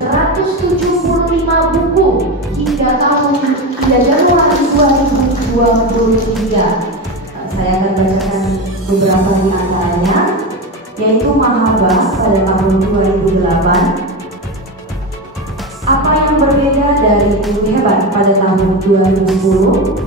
175 buku hingga Januari 2023. Saya akan bacakan beberapa di antaranya, yaitu Mahaba pada tahun 2008, Apa yang berbeda dari Guru Hebat pada tahun 2010,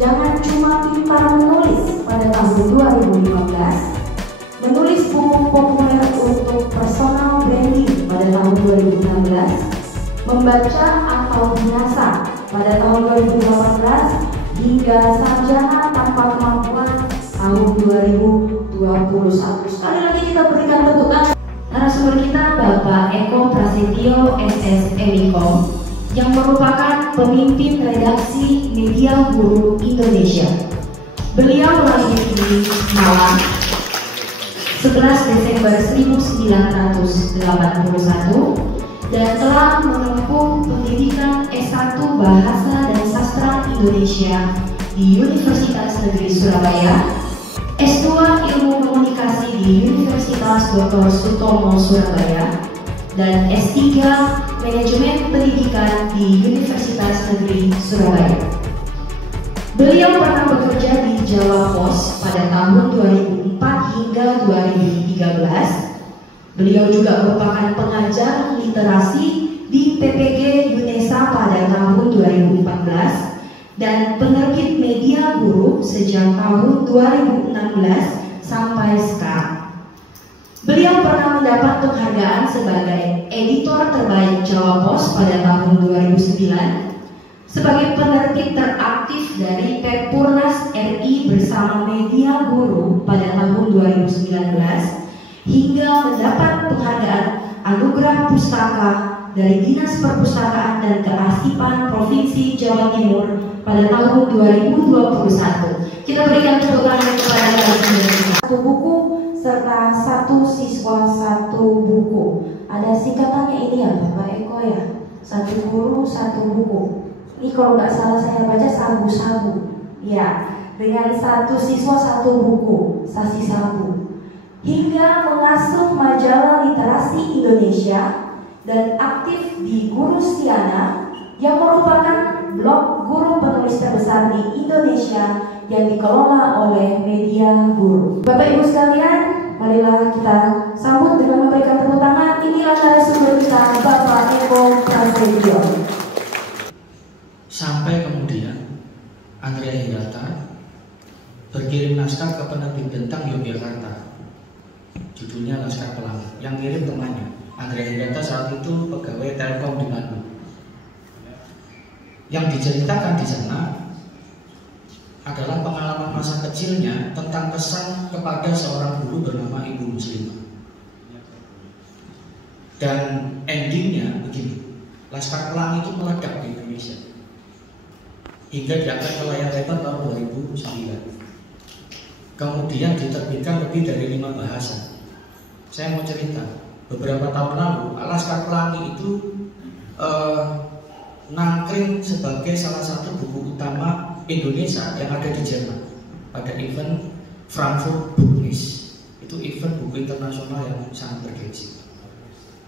Jangan Cuma Pintar Menulis pada tahun 2015, Menulis buku populer untuk personal branding pada tahun 2016, Membaca atau Binasa pada tahun 2018, hingga Sarjana Tanpa Kemampuan tahun 2021. Sekali lagi kita berikan tepuk tangan. Narasumber kita Bapak Eko Prasetyo SS Elikom, yang merupakan pemimpin redaksi Media Guru Indonesia. Beliau lahir di Malang 11 Desember 1981 dan telah menempuh pendidikan S1 Bahasa dan Sastra Indonesia di Universitas Negeri Surabaya, S2 Ilmu Komunikasi di Universitas Dr. Sutomo Surabaya, dan S3 Manajemen Pendidikan di Universitas Negeri Surabaya. Beliau pernah bekerja di Jawa Pos pada tahun 2004 hingga 2013. Beliau juga merupakan pengajar literasi di PPG UNESA pada tahun 2014 dan penerbit Media Guru sejak tahun 2016 sampai sekarang. Beliau pernah mendapat penghargaan sebagai editor terbaik Jawa Pos pada tahun 2009, sebagai penerbit teraktif dari Pepurnas RI bersama Media Guru pada tahun 2019, hingga mendapat penghargaan Anugerah Pustaka dari Dinas Perpustakaan dan Kearsipan Provinsi Jawa Timur pada tahun 2021. Kita berikan tepuk tangan kepada narasumber kita. 1 buku serta 1 siswa 1 buku. Ada singkatannya ini ya Bapak Eko ya. 1 guru 1 buku. Ini kalau nggak salah saya baca sabu-sabu. Ya, dengan 1 siswa 1 buku, Sasi Sabu. Hingga mengasuh majalah literasi Indonesia dan aktif di Guru Stiana yang merupakan blog guru penulis terbesar di Indonesia yang dikelola oleh Media Guru. Bapak Ibu sekalian, marilah kita sambut dengan memberikan tepuk tangan. Inilah narasumber kita, Bapak Eko Prasetyo. Sampai kemudian Andrea Hirata berkirim naskah ke penerbit Bentang Yogyakarta, judulnya Laskar Pelangi, yang kirim temannya. Andrea Hirata saat itu pegawai Telkom di Bandung. Yang diceritakan di sana adalah pengalaman masa kecilnya tentang kesan kepada seorang guru bernama Ibu Muslimah. Dan endingnya begini, Laskar Pelangi itu meledak di Indonesia hingga diangkat ke layar lebar tahun 2009. Kemudian diterbitkan lebih dari 5 bahasa. Saya mau cerita, beberapa tahun lalu Laskar Pelangi itu nangkring sebagai salah satu buku utama Indonesia yang ada di Jerman pada event Frankfurt Buchmesse. Itu event buku internasional yang sangat bergengsi.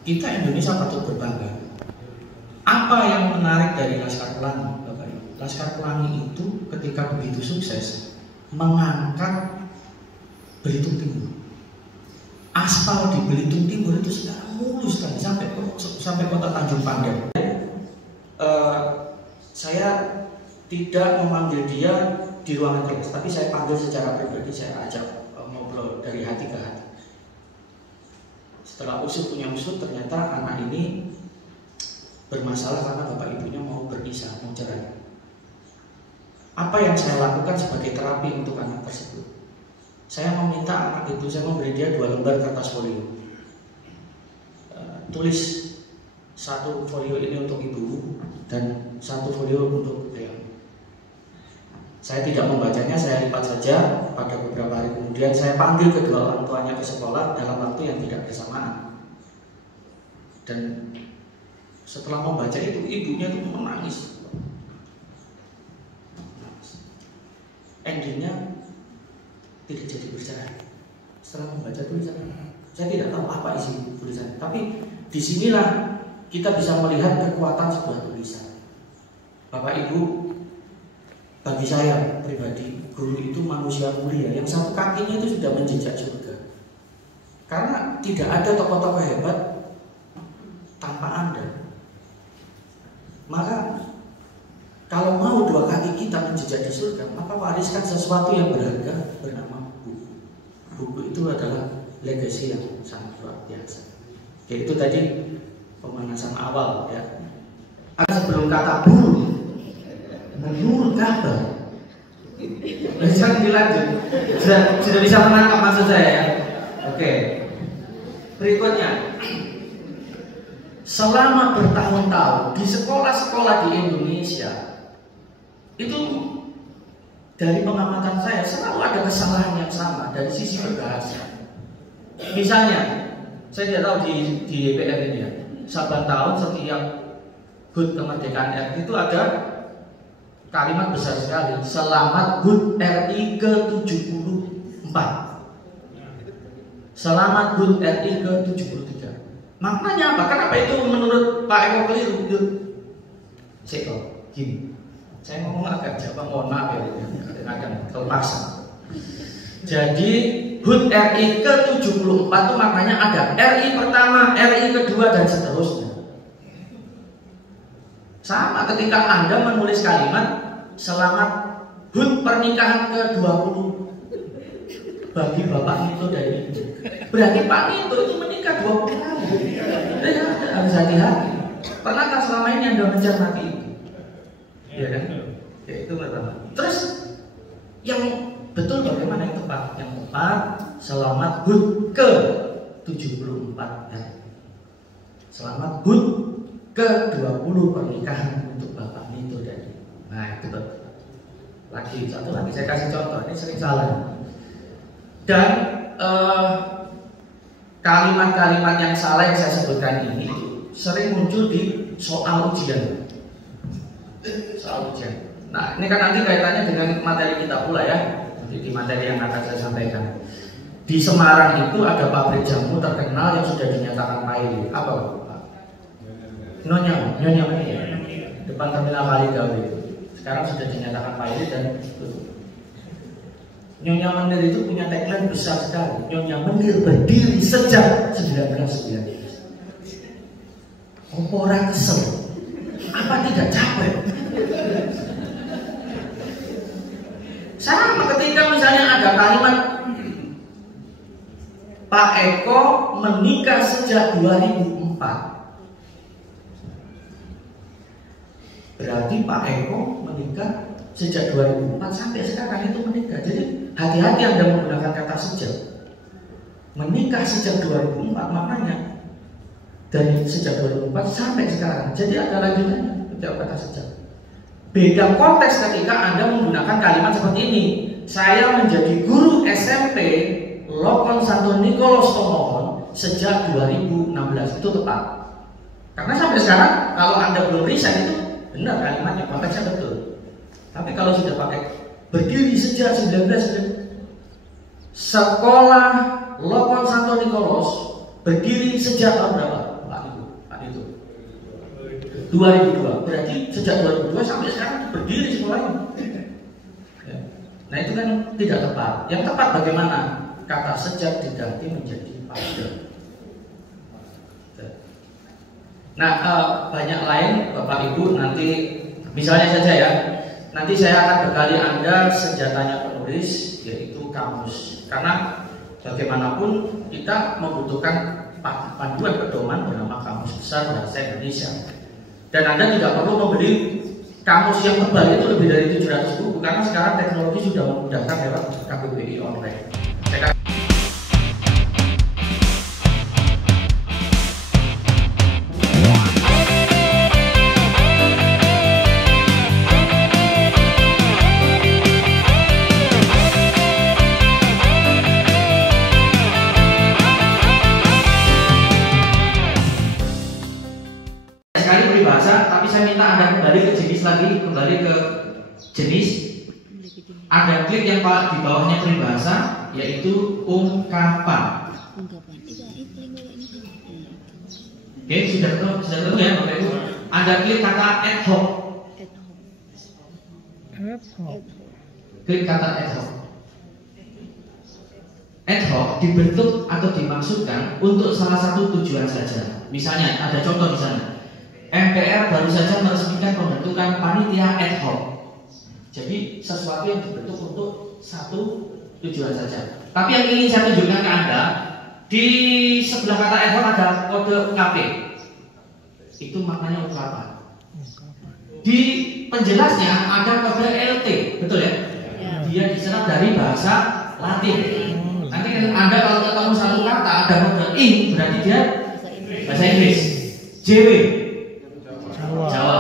Kita Indonesia patut berbangga. Apa yang menarik dari Laskar Pelangi, Bapak Ibu? Laskar Pelangi itu ketika begitu sukses mengangkat Belitung Timur. Aspal di Belitung Timur itu sekarang mulus kan sampai kota Tanjung Pandan. Saya tidak memanggil dia di ruangan kelas, tapi saya panggil secara pribadi, saya ajak ngobrol dari hati ke hati. Setelah usut punya usut, ternyata anak ini bermasalah karena bapak ibunya mau berpisah, mau cerai. Apa yang saya lakukan sebagai terapi untuk anak tersebut? Saya meminta anak itu, saya memberi dia 2 lembar kertas folio. Tulis 1 folio ini untuk ibu dan 1 folio untuk beliau. Saya tidak membacanya, saya lipat saja. Pada beberapa hari kemudian saya panggil kedua orang tuanya ke sekolah dalam waktu yang tidak bersamaan. Dan setelah membaca itu, ibunya itu menangis. Endingnya tidak jadi bercerai. Setelah membaca tulisan, saya tidak tahu apa isi tulisan, tapi disinilah kita bisa melihat kekuatan sebuah tulisan. Bapak Ibu, bagi saya pribadi, guru itu manusia mulia yang satu kakinya itu sudah menjejak surga. Karena tidak ada tokoh-tokoh hebat tanpa Anda. Maka kalau mau dua kaki kita menjejak di surga, maka wariskan sesuatu yang berharga bernama buku. Buku itu adalah legasi yang sangat luar biasa. Yaitu tadi pemanasan awal ya. Sebelum kata buru, menurut kabar. Bisa dilanjut. Sudah bisa menangkap maksud saya ya. Oke. Berikutnya, selama bertahun-tahun di sekolah-sekolah di Indonesia itu dari pengamatan saya selalu ada kesalahan yang sama dari sisi berbahasa. Misalnya, saya tidak tahu di DPR ini ya, saban tahun setiap HUT kemerdekaan RI itu ada kalimat besar sekali, selamat HUT RI ke-74. Selamat HUT RI ke-73. Maknanya apa? Kenapa itu menurut Pak Eko keliru? Seko, gini. Saya ngomong agak Jawa, mohon maaf ya, kadang-kadang terpaksa. Jadi HUT RI ke-74 itu maknanya ada RI pertama, RI kedua dan seterusnya. Sama ketika Anda menulis kalimat selamat HUT pernikahan ke-20 bagi Bapak Nito dan Ibu. Berarti Pak Nito itu menikah 20 tahun. Harus hati-hati. Pernahkah selama ini Anda mencermati itu? Ya kan? Ya, itu pertama. Terus yang betul bagaimana yang tepat? Yang tepat selamat HUT ke-74 ya. Selamat HUT ke-20 pernikahan untuk Bapak Nito dan Ibu. Nah itu betul. Lagi satu lagi saya kasih contoh, ini sering salah. Dan kalimat-kalimat yang salah yang saya sebutkan ini sering muncul di soal ujian. Soal ujian. Nah ini kan nanti kaitannya dengan materi kita pula ya. Di materi yang akan saya sampaikan. Di Semarang itu ada pabrik jamu terkenal yang sudah dinyatakan pilot. Apa Pak? Nyonya depan terminal Kaligawe. Sekarang sudah dinyatakan pilot dan tutup. Nyonya Menir itu punya tagline besar sekali. Nyonya Menir berdiri sejak 1919. Orang kesel. Apa tidak capek? Sama ketika misalnya ada kalimat Pak Eko menikah sejak 2004. Berarti Pak Eko menikah sejak 2004 sampai sekarang itu menikah. Jadi hati-hati Anda menggunakan kata sejak. Menikah sejak 2004 maknanya dari sejak 2004 sampai sekarang. Jadi ada lanjutannya setiap kata sejak. Beda konteks ketika Anda menggunakan kalimat seperti ini. Saya menjadi guru SMP Lokon Santo Nikolos Tomohon sejak 2016. Itu tepat. Karena sampai sekarang kalau Anda belum resign itu benar kalimatnya, konteksnya betul. Tapi kalau sudah pakai berdiri sejak 19 sekolah Lokon Santo Nikolos berdiri sejak tahun berapa? Pak itu 2002. Berarti sejak 2002 sampai sekarang berdiri sekolahnya. Ya. Nah itu kan tidak tepat. Yang tepat bagaimana? Kata sejak diganti menjadi pada. Nah banyak lain Bapak Ibu nanti misalnya saja ya. Nanti saya akan bekali Anda senjatanya penulis yaitu kamus. Karena bagaimanapun kita membutuhkan panduan pedoman bernama Kamus Besar Bahasa Indonesia. Dan Anda tidak perlu membeli kamus yang tebal itu lebih dari 700 buku karena sekarang teknologi sudah memudahkan lewat KBBI online. Tapi saya minta Anda kembali ke jenis lagi, kembali ke jenis. Ada klik yang di bawahnya peribahasa, yaitu ungkapan. Oke, sudah ketemu ya Bapak Ibu. Anda klik kata ad hoc. Klik kata ad hoc. Ad hoc dibentuk atau dimaksudkan untuk salah satu tujuan saja. Misalnya ada contoh di sana. MPR baru saja meresmikan pembentukan panitia ad hoc. Jadi sesuatu yang dibentuk untuk satu tujuan saja. Tapi yang ingin saya tunjukkan ke Anda, di sebelah kata ad hoc ada kode UKP. Itu maknanya ungkapan. Di penjelasnya ada kode LT, betul ya? Dia diserap dari bahasa Latin. Nanti Anda kalau ketemu satu kata ada kode I, berarti dia bahasa Inggris. JW Jawa,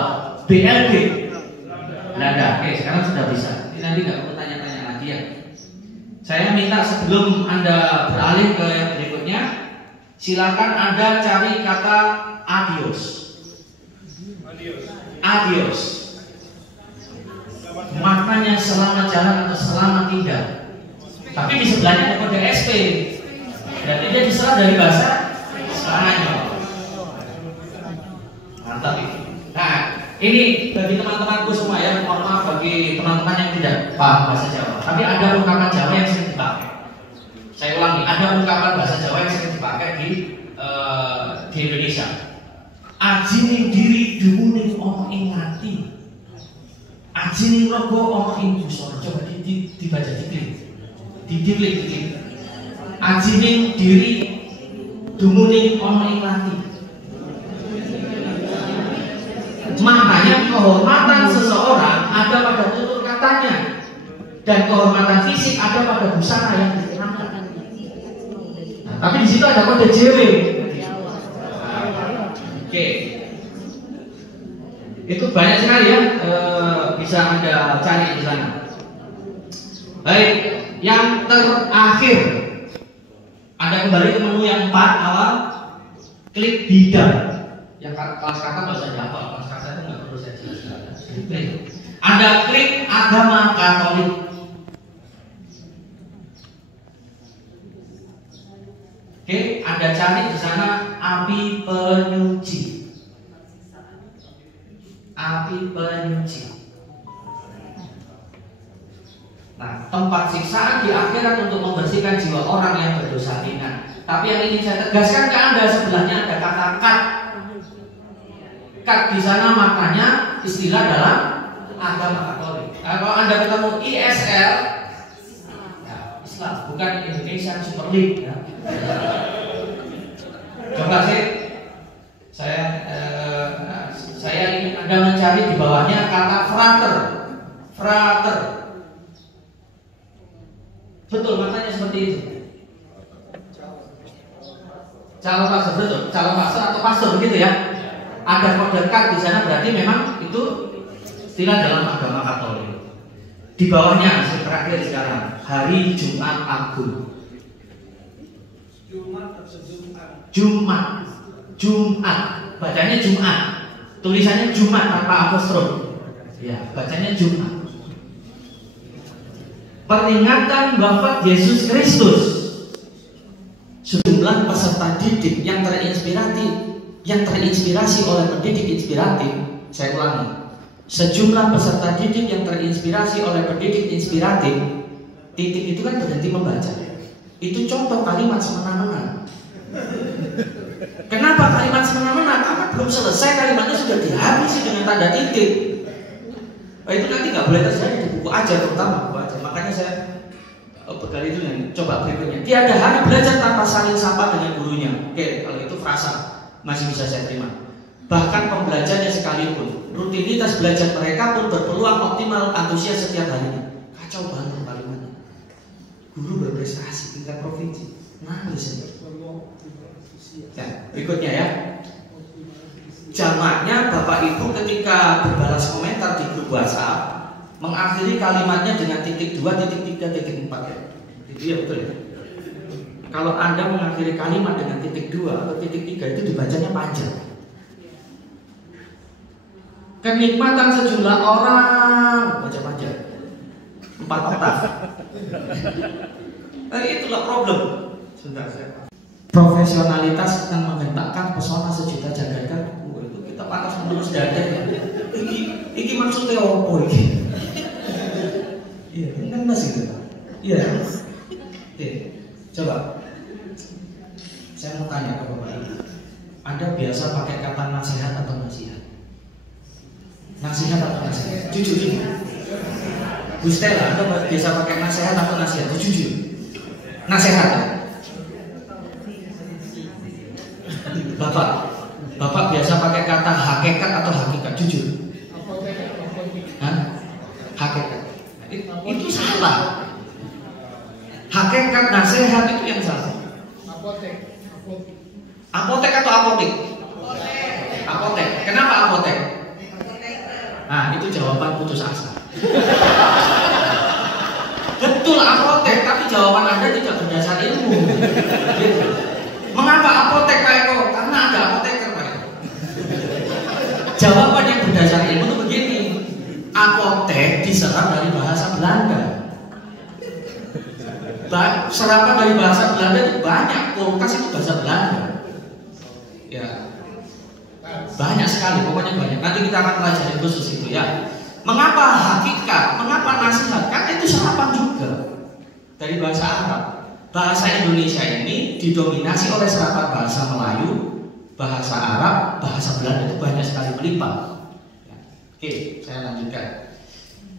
BLG Belanda. Oke, sekarang sudah bisa. Ini nanti nggak perlu tanya-tanya lagi ya. Saya minta sebelum Anda beralih ke yang berikutnya, silakan Anda cari kata adios. Adios. Maknanya selamat jalan atau selamat tinggal. Tapi di sebelahnya ada kode SP. Berarti dia diserap dari bahasa Spanyol. Mantap ini. Nah, ini bagi teman-temanku semua ya, mohon maaf bagi teman-teman yang tidak paham bahasa Jawa. Tapi ada ungkapan Jawa yang sering dipakai. Saya ulangi, ada ungkapan bahasa Jawa yang sering dipakai di Indonesia. Aji ning diri dumuning ana ing ati. Aji ning rogo ana ing busana. Coba dibaca diklik. Aji ning diri dumuning ana ing ati. Maknanya kehormatan seseorang ada pada tutur katanya dan kehormatan fisik ada pada busana yang dikenakan. Nah, tapi di situ ada kode JW. Oke, itu banyak sekali ya, bisa Anda cari di sana. Baik, yang terakhir Anda kembali ke menu yang 4 awal, klik bidang. Yang kelas kata nggak usah dihafal, kelas kata itu nggak perlu saya jelaskan. Anda klik agama Katolik. Oke, Anda cari di sana api penyuci. Api penyuci. Nah, tempat siksaan di akhirat untuk membersihkan jiwa orang yang berdosa ringan. Tapi yang ingin saya tegaskan ke Anda, sebelahnya ada kata kat. Kat di sana maknanya istilah dalam agama Katolik. Nah, kalau Anda ketemu ISL, ya, Islam, bukan Indonesian Super League. Ya. Coba sih, saya ingin Anda mencari di bawahnya kata frater. Frater. Betul, maknanya seperti itu. Calon pastor, betul. Calon pastor atau pastor gitu ya. Ada kode kat di sana, berarti memang itu istilah dalam agama Katolik. Di bawahnya terakhir sekarang hari Jumat Agung. Jumat, bacanya Jumat, tulisannya Jumat tanpa apostrof. Ya, bacanya Jumat. Peringatan wafat Yesus Kristus. Sejumlah peserta didik yang terinspirasi oleh pendidik inspiratif. Saya ulangi, sejumlah peserta didik yang terinspirasi oleh pendidik inspiratif. Titik itu kan berhenti membaca. Itu contoh kalimat semena-mena. Kenapa kalimat semena-mena? Karena belum selesai kalimatnya sudah dihabisi dengan tanda titik. Nah, itu nanti nggak boleh terjadi di buku ajar, terutama buku ajar. Makanya saya bekali itu yang coba berikutnya. Tiada hari belajar tanpa saling sapa dengan gurunya. Oke, kalau itu frasa masih bisa saya terima. Bahkan pembelajarnya sekalipun, rutinitas belajar mereka pun berpeluang optimal antusias setiap harinya. Kacau banget kalimatnya. Guru berprestasi tingkat provinsi. Nangis ya. Nah, berikutnya ya. Jamaknya Bapak Ibu ketika berbalas komentar di grup WhatsApp mengakhiri kalimatnya dengan titik 2, titik 3, titik 4 ya. Itu ya betul ya. Kalau Anda mengakhiri kalimat dengan titik 2 atau titik 3 itu dibacanya panjang. Kenikmatan sejumlah orang baca panjang 4 oktav. Nah, itulah problem. Sebentar saya. profesionalitas yang menghentakkan pesona sejuta jagat kan, itu kita pantas menembus dada. Iki maksudnya apa iki? Iya, kan masih gitu. Iya. Oke, coba. Saya mau tanya ke Bapak Ibu. Anda biasa pakai kata nasihat atau nasihat? Nasihat atau nasihat? Jujur. Bu Stella, Anda biasa pakai nasihat atau nasihat? Jujur. Nasihat. Bapak biasa pakai kata hakikat atau hakikat? Jujur. Hah? Hakikat. Itu salah. Hakikat nasihat itu yang salah. Apotek atau apotek? Apotek. Kenapa apotek? Nah, itu jawaban putus asa. Betul apotek, tapi jawaban Anda tidak berdasar ilmu. Gitu. Mengapa apotek Pak Eko? Karena ada apoteker Pak Eko. Jawaban yang berdasar ilmu itu begini. Apotek diserap dari bahasa Belanda. Serapan dari bahasa Belanda itu banyak. Kulkas itu bahasa Belanda. Ya, banyak sekali, pokoknya banyak. Nanti kita akan pelajari khusus itu ya. Mengapa hakikat? Mengapa nasihat? Kan itu serapan juga dari bahasa Arab. Bahasa Indonesia ini didominasi oleh serapan bahasa Melayu, bahasa Arab, bahasa Belanda, itu banyak sekali melimpah. Ya. Oke, saya lanjutkan.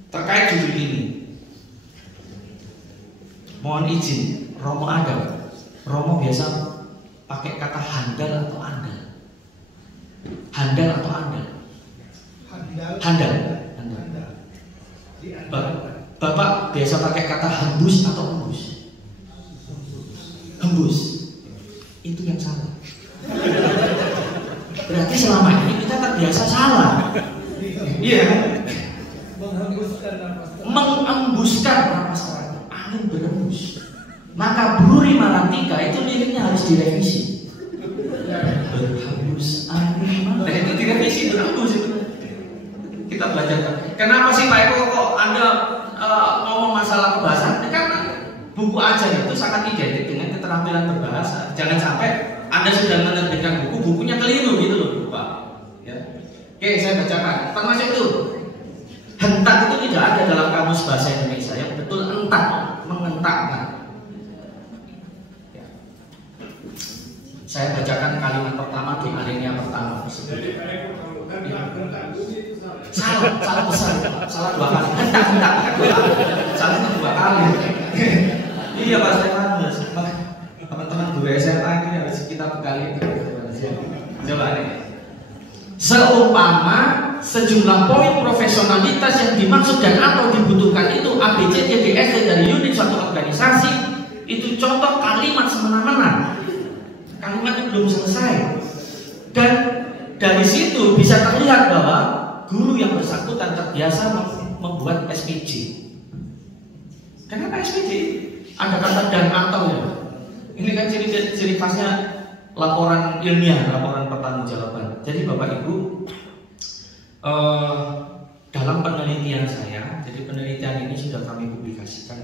Terkait judul ini, mohon izin, Romo Adam. Romo biasa pakai kata handal atau andal? Handal atau andal? Handal. Bapak biasa pakai kata hembus atau embus? Hembus. Itu yang salah. Berarti selama ini kita terbiasa salah. Iya. Mengembuskan napas terakhir, angin berembus. Maka Bruri Malantika itu liriknya harus direvisi. Berhembus angin. Nah, itu direvisi, berembus itu. Kita belajar. Kenapa sih Pak Eko kok Anda ngomong masalah kebahasaan? Karena buku ajar itu sangat identik dengan keterampilan berbahasa. Jangan sampai Anda sudah menerbitkan buku, bukunya keliru gitu loh, Pak. Ya. Oke, saya bacakan. Termasuk itu. Hentak itu tidak ada dalam kamus bahasa Indonesia. Yang betul entak, mengentakkan. Ya. Saya bacakan kalimat pertama di alinea pertama tersebut. Salah besar, salah dua kali. Hentak, salah dua kali. Iya Pak Stefanus, teman-teman guru SMA ini harus kita bekali. Coba nih. Seumpama sejumlah poin profesionalitas yang dimaksud dan atau dibutuhkan itu ABCDEFG dari unit suatu organisasi, itu contoh kalimat semena-mena. Kalimat itu belum selesai. Dan dari situ bisa terlihat bahwa guru yang bersangkutan terbiasa membuat SPJ. Kenapa SPJ? Ada kata dan atau ya. Ini kan ciri khasnya laporan ilmiah, laporan pertanggungjawaban. Jadi Bapak Ibu, dalam penelitian saya, jadi penelitian ini sudah kami publikasikan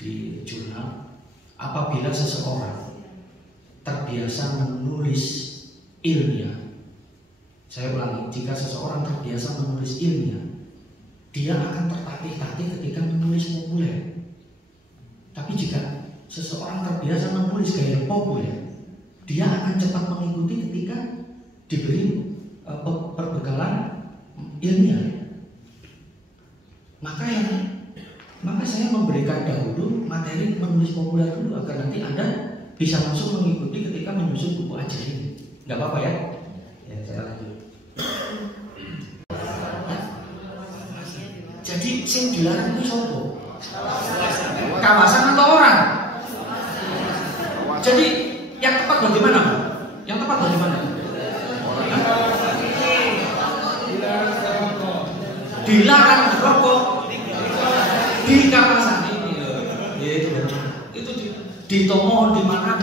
di jurnal. Apabila seseorang terbiasa menulis ilmiah, saya ulangi, jika seseorang terbiasa menulis ilmiah, dia akan tertatih-tatih ketika menulis populer. Tapi jika seseorang terbiasa menulis gaya populer, dia akan cepat mengikuti ketika diberi perbekalan ilmiah. Maka saya memberikan dahulu materi menulis populer dulu agar nanti Anda bisa langsung mengikuti ketika menyusun buku ajar ini. Nggak apa-apa ya? Ya, saya lanjut. Jadi sing dilarang itu sopo? Kawasan atau orang? Jadi yang tepat bagaimana? Yang tepat bagaimana? Dilarang merokok di kawasan ini. Ya itu di Tomo di mana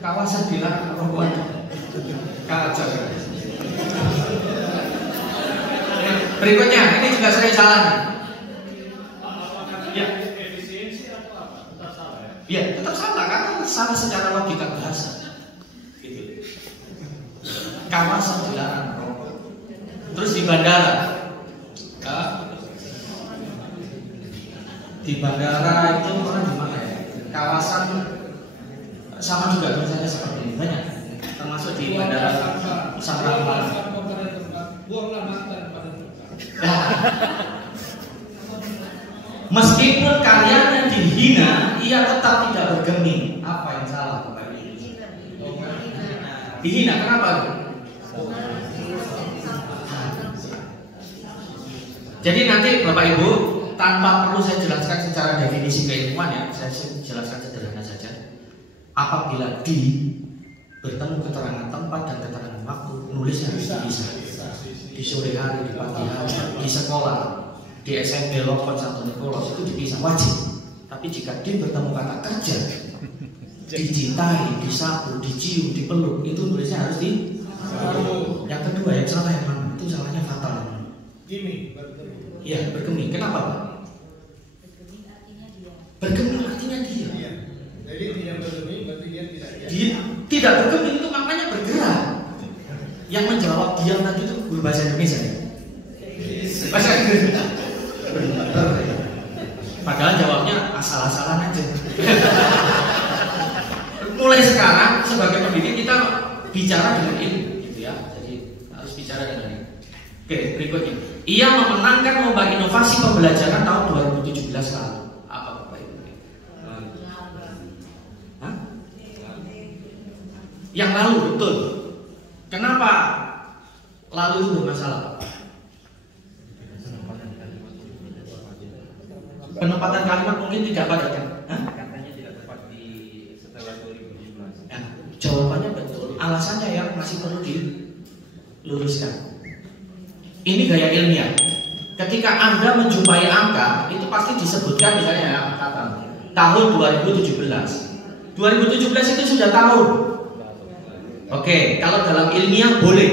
kawasan dilarang merokok. Kacau. Berikutnya ini juga sering salah. Ya. Ya, tetap salah karena salah secara logika bahasa. kawasan dilarang merokok. Terus di bandara, itu orang di mana ya? Kawasan sama juga tulisannya seperti ini, banyak, termasuk di bandara Samratulangi. Meskipun karyanya dihina, ia tetap tidak bergeming. Apa yang salah Bapak Ibu? Dihina, kenapa? Jadi nanti Bapak Ibu, tanpa perlu saya jelaskan secara definisi keilmuan ya, saya jelaskan sederhana saja. Apabila bertemu keterangan tempat dan keterangan waktu, nulisnya harus bisa. Di sore hari, di pagi hari, di sekolah, di SMP Lokon Santo Nikolos itu dipisah, wajib. Tapi jika bertemu kata kerja, dicintai, disapu, dicium, dipeluk, itu nulisnya harus di. Yang kedua yang salah yang mana? Itu salahnya fatal. Gini, iya, bergeming. Kenapa Pak? Bergeming artinya dia. Iya. Jadi tidak bergeming berarti dia tidak dia. Dia tidak bergeming itu maknanya bergerak. Yang menjawab diam tadi itu guru bahasa Indonesia ya? Bahasa Indonesia. Padahal jawabnya asal-asalan aja. Mulai sekarang sebagai pendidik kita bicara dengan ilmu, gitu ya. Jadi harus bicara dengan ilmu. Oke, berikutnya. Ia memenangkan lomba inovasi pembelajaran tahun 2017 lalu. Apa Bapak Ibu? Hah? Yang lalu, betul. Kenapa lalu itu bermasalah? Penempatan kalimat mungkin tidak pada kan? Katanya tidak tepat di setelah 2017. Nah, jawabannya betul. Alasannya yang masih perlu diluruskan. Ini gaya ilmiah. Ketika Anda menjumpai angka, itu pasti disebutkan misalnya kata tahun 2017. 2017 itu sudah tahun. Oke, kalau dalam ilmiah boleh.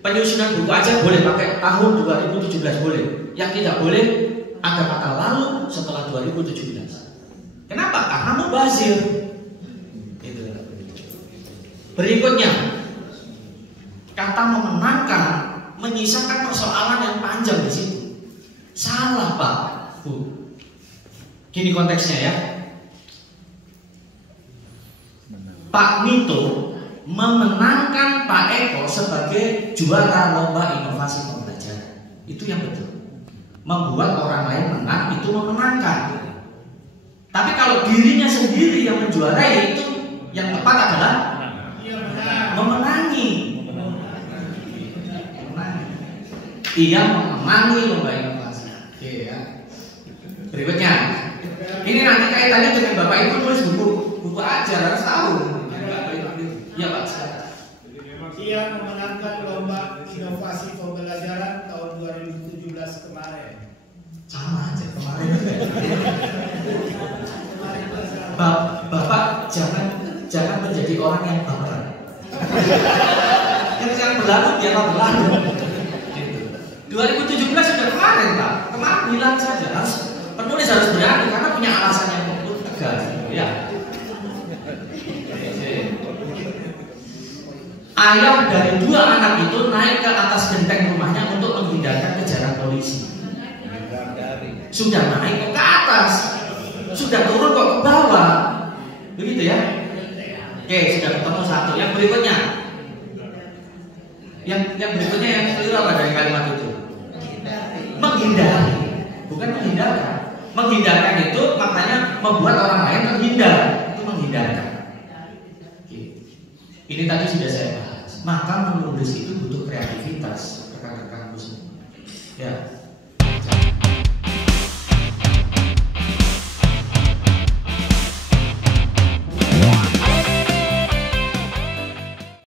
Penyusunan buku aja boleh pakai tahun 2017 boleh. Yang tidak boleh ada kata lalu setelah 2017. Kenapa? Karena mubazir. Berikutnya, kata memenangkan menyisakan persoalan yang panjang di situ. Salah Pak, Bu. Gini konteksnya ya. Pak Nito memenangkan Pak Eko sebagai juara lomba inovasi pembelajaran. Itu yang betul. Membuat orang lain menang itu memenangkan. Tapi kalau dirinya sendiri yang menjuarai itu yang tepat adalah memenangi. Ia memenangi lomba inovasi. Oke ya. Berikutnya, ini nanti kaitannya dengan Bapak Ibu nulis buku ajar harus tahu. Ya Pak. Ia memenangkan lomba inovasi pembelajaran tahun 2017 kemarin. Sama aja kemarin. Bapak jangan menjadi orang yang baperan. Yang berlalu dia berlalu. 2017 sudah kemarin Pak. Kemarin bilang saja penulis harus berani karena punya alasan yang tegas. Ya. Ayah dari dua anak itu naik ke atas genteng rumahnya untuk menghindarkan kejaran polisi. Sudah naik ke atas, sudah turun kok ke bawah, begitu ya? Oke, sudah ketemu satu. Yang berikutnya, yang berikutnya yang keliru apa dari kalimat itu? Menghindari, bukan menghindarkan. Menghindarkan itu maknanya membuat orang lain terhindar, itu menghindarkan. Ini tadi sudah saya bahas. Maka menulis itu butuh kreativitas rekan-rekanku semua. Ya.